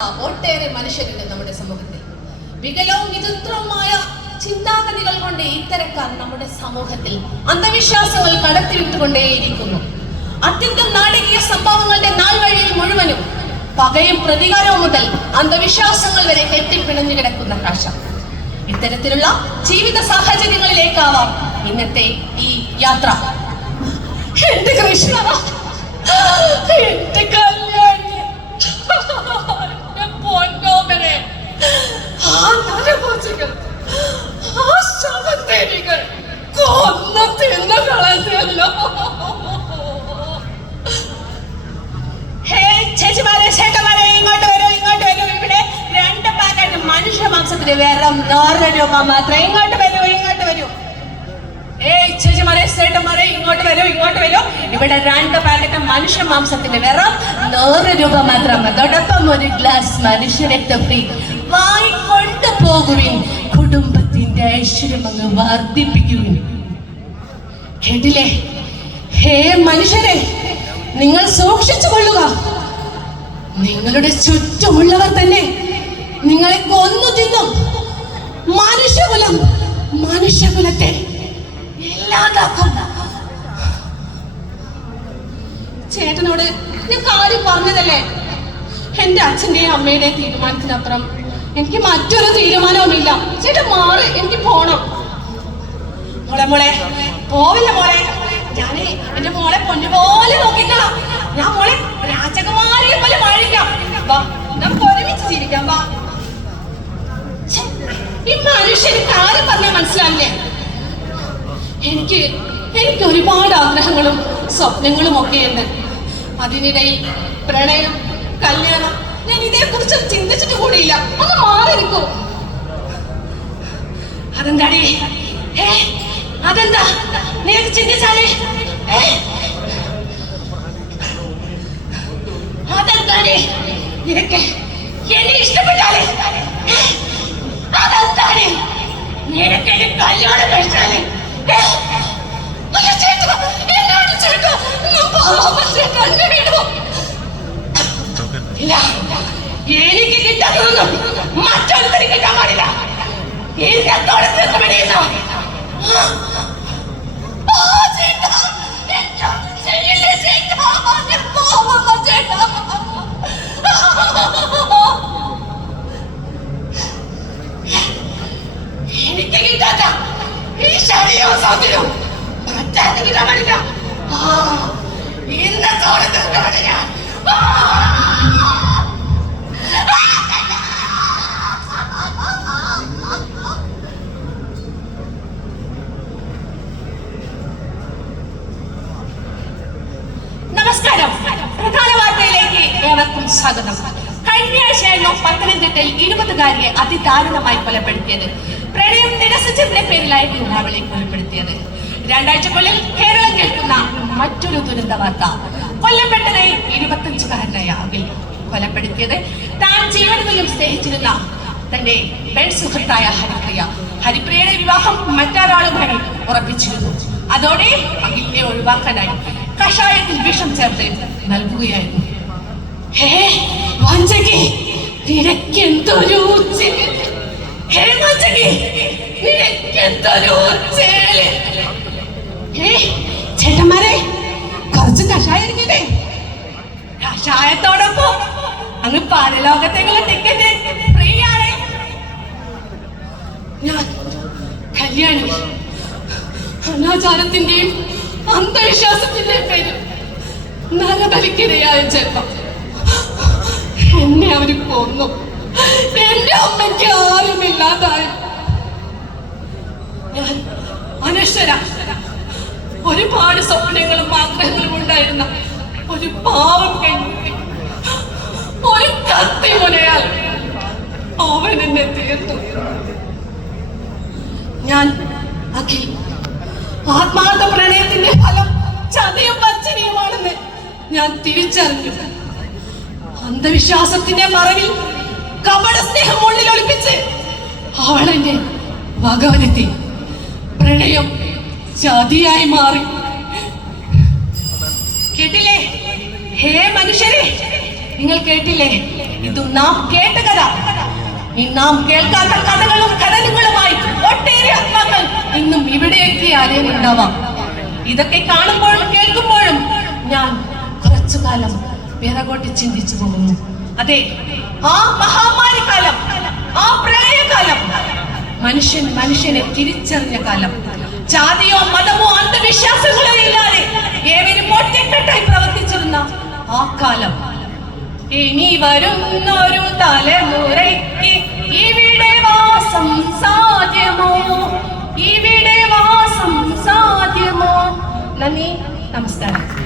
ഒട്ടേറെ മനുഷ്യരുണ്ട് നമ്മുടെ സമൂഹത്തിൽ. വികലവും വിചിത്രവുമായ ചിന്താഗതികൾ കൊണ്ട് ഇത്തരക്കാർ നമ്മുടെ സമൂഹത്തിൽ അന്ധവിശ്വാസങ്ങൾ കടത്തിവിട്ടുകൊണ്ടേയിരിക്കുന്നു. അത്യന്തം നാടകീയ സംഭവങ്ങളുടെ നാൾവഴിയിൽ മുഴുവനും പകയും പ്രതികാരവും മുതൽ അന്ധവിശ്വാസങ്ങൾ വരെ കെട്ടിപ്പിണഞ്ഞു കിടക്കുന്ന കാഴ്ച. ഇത്തരത്തിലുള്ള ജീവിത സാഹചര്യങ്ങളിലേക്കാവാം ഇന്നത്തെ ഈ യാത്ര. എന്റെ കൃഷ്ണ, എന്റെ കല്യാണി, പൊന്നോമനെ, ആ നരഭോജികൾ, ആ ശവത്തേരികൾ കൊന്നു തിന്നു കളഞ്ഞല്ലോ. ചേച്ചിമാരെ, ചേട്ടന്മാരെ, ഇങ്ങോട്ട് വരൂ, ഇങ്ങോട്ട് വരൂ. ഇവിടെ 2 പാക്കറ്റ് മനുഷ്യ മാംസത്തിന് വെറും 100 രൂപ മാത്രം. ഇങ്ങോട്ട് വരൂ, ഇങ്ങോട്ട് വരൂ. ചേച്ചിമാരെ, ചേട്ടന്മാരെ, ഇങ്ങോട്ട് വരൂ, ഇങ്ങോട്ട് വരൂ. ഇവിടെ 2 പാക്കറ്റ് മനുഷ്യ മാംസത്തിന് വെറും 100 രൂപ മാത്രം. അതോടൊപ്പം ഒരു ഗ്ലാസ് മനുഷ്യരക്തം ഫ്രീ. വാങ്ങിക്കൊണ്ടു പോകുവിൻ, കുടുംബത്തിന്റെ ഐശ്വര്യം അങ്ങ് വർദ്ധിപ്പിക്കുവിൻ. കേട്ടില്ലേ? ഹേ മനുഷ്യരെ, നിങ്ങൾ സൂക്ഷിച്ചു കൊള്ളുക. നിങ്ങളുടെ ചുറ്റുമുള്ളവർ തന്നെ നിങ്ങളെ കൊന്നു തിന്നും. മനുഷ്യകുലത്തെ ഇല്ലാതാക്കും. ചേട്ടനോട് ഞാൻ കാര്യം പറഞ്ഞതല്ലേ. എന്റെ അച്ഛന്റെയും അമ്മയുടെയും തീരുമാനത്തിനപ്പുറം എനിക്ക് മറ്റൊരു തീരുമാനവുമില്ല. ചേട്ടൻ മാറി, എനിക്ക് പോണം. മോളെ പോവില്ല മോളെ. ഞാനേ എന്റെ മോളെ പൊന്നുപോലെ നോക്കിക്കണം. ഞാൻ മോളെ രാജകുമാരിയെ പോലെ വാഴിക്കാം. വാ, നമുക്ക് ഒരുമിച്ച് ജീവിക്കാം. വാ. ഈ മനുഷ്യന് കാര്യം പറഞ്ഞാൽ മനസ്സിലാവില്ലേ? എനിക്ക് ഒരുപാട് ആഗ്രഹങ്ങളും സ്വപ്നങ്ങളും ഒക്കെയുണ്ട്. അതിനിടയിൽ പ്രണയം, കല്യാണം, ഞാൻ ഇതേക്കുറിച്ച് ചിന്തിച്ചിട്ട് കൂടിയില്ല. ഒന്ന് മാറി നിൽക്കൂ. അതെന്താടി? അതെന്താ നീക്ക് ചിന്തിച്ചാലേ? അതെന്താടി നിനക്ക് എന്നെ ഇഷ്ടപ്പെട്ടാലേ? അതെന്താടി നിനക്ക് എന്നെ കല്യാണം കഴിച്ചാലേ? ഇല്ല, എനിക്ക് കിട്ടാത്തതൊന്നും മറ്റൊരുത്തരി കിട്ടാൻ പാടില്ല. ഇന്നത്തോടെ തീർക്കപ്പെടുന്നു. എനിക്ക് കിട്ടാത്ത ഈ ശരീരവും സൗന്ദര്യവും മറ്റാർക്ക് കിട്ടാൻ പാടില്ല. ഇന്നത്തോടെ തീർക്കപ്പെടില്ല. നമസ്കാരം. പ്രധാന വാർത്തയിലേക്ക് ഏവർക്കും സ്വാഗതം. കഴിഞ്ഞയാഴ്ചയായിരുന്നു പത്തനംതിട്ടയിൽ 20കാരിയെ അതിദാരുണമായി കൊലപ്പെടുത്തിയത്. പ്രണയം നിരസിച്ചതിന്റെ പേരിലായിരുന്നു അവളെ കൊലപ്പെടുത്തിയത്. 2 ആഴ്ചക്കുള്ളിൽ കേരളം കേൾക്കുന്ന മറ്റൊരു ദുരന്ത വാർത്ത. കൊല്ലപ്പെട്ടത് 25കാരനായ അഖിൽ. കൊലപ്പെടുത്തിയത് താൻ ജീവനും സ്നേഹിച്ചിരുന്ന തന്റെ പെൺ സുഹൃത്തായ ഹരിപ്രിയയുടെ വിവാഹം മറ്റൊരാളുമായി ഉറപ്പിച്ചിരുന്നു. അതോടെ അഖിലിനെ ഒഴിവാക്കാനായി കഷായത്തിൽ വിഷം ചേർത്ത് നൽകുകയായിരുന്നു. ചേട്ടന്മാരെ, കുറച്ച് കഷായം ഇരിക്കട്ടെ. കഷായത്തോടൊപ്പം അങ്ങ് പരലോകത്തേക്കുള്ള ടിക്കറ്റ് ഫ്രീ ആണ്. ഞാൻ കല്യാണി അനാചാരത്തിന്റെയും അന്ധവിശ്വാസത്തിന്റെയും പേരിൽ നരബലിക്കിരയായ ജന്മം. എന്നെ അവര് കൊന്നു. എന്റെ അമ്മയ്ക്ക് ആരുമില്ലാതായി. ഞാൻ അനശ്വര, ഒരുപാട് സ്വപ്നങ്ങളും ആഗ്രഹങ്ങളും ഉണ്ടായിരുന്ന ഒരു പാവം പെൺകുട്ടി. ഒരു കത്തി മുനയാൽ അവൻ എന്നെ തീർത്തു. ഞാൻ അഖിൽ. ആത്മാർത്ഥ പ്രണയത്തിന്റെ ഫലം ചതയും വഞ്ചനയുമാണെന്ന് ഞാൻ തിരിച്ചറിഞ്ഞു. അന്ധവിശ്വാസത്തിന്റെ മറവിൽ കപട സ്നേഹം ഉള്ളിൽ ഒളിപ്പിച്ച് അവളെന്നെ വകവരുത്തി. പ്രണയം ചതിയായി മാറി. കേട്ടില്ലേ? ഹേ മനുഷ്യരെ, നിങ്ങൾ കേട്ടില്ലേ? ഇത് നാം കേട്ട കഥ. ഈ നാം കേൾക്കാത്ത കഥകളും കഥകളുമായി ഒട്ടേറെ ആത്മാക്കൾ ഇന്നും ഇവിടെയൊക്കെ ആരെയുണ്ടാവാം. ഇതൊക്കെ കാണുമ്പോഴും കേൾക്കുമ്പോഴും ഞാൻ കുറച്ചു കാലം പിറകോട്ട് ചിന്തിച്ചു പോകുന്നു. അതെ, ആ മഹാമാരി കാലം, ആ പ്രളയകാലം, മനുഷ്യനെ തിരിച്ചറിഞ്ഞ കാലം, ജാതിയോ മതമോ അന്ധവിശ്വാസങ്ങളോ ഇല്ലാതെ ഏവരും ഒറ്റക്കെട്ടായി പ്രവർത്തിച്ചിരുന്ന ആ കാലം. ഇനി വരുന്നൊരു തലമുറയ്ക്ക് ഇവിടെ വാസം സാധ്യമോ? ഇവിടെ വാസം സാധ്യമോ? നന്ദി, നമസ്കാരം.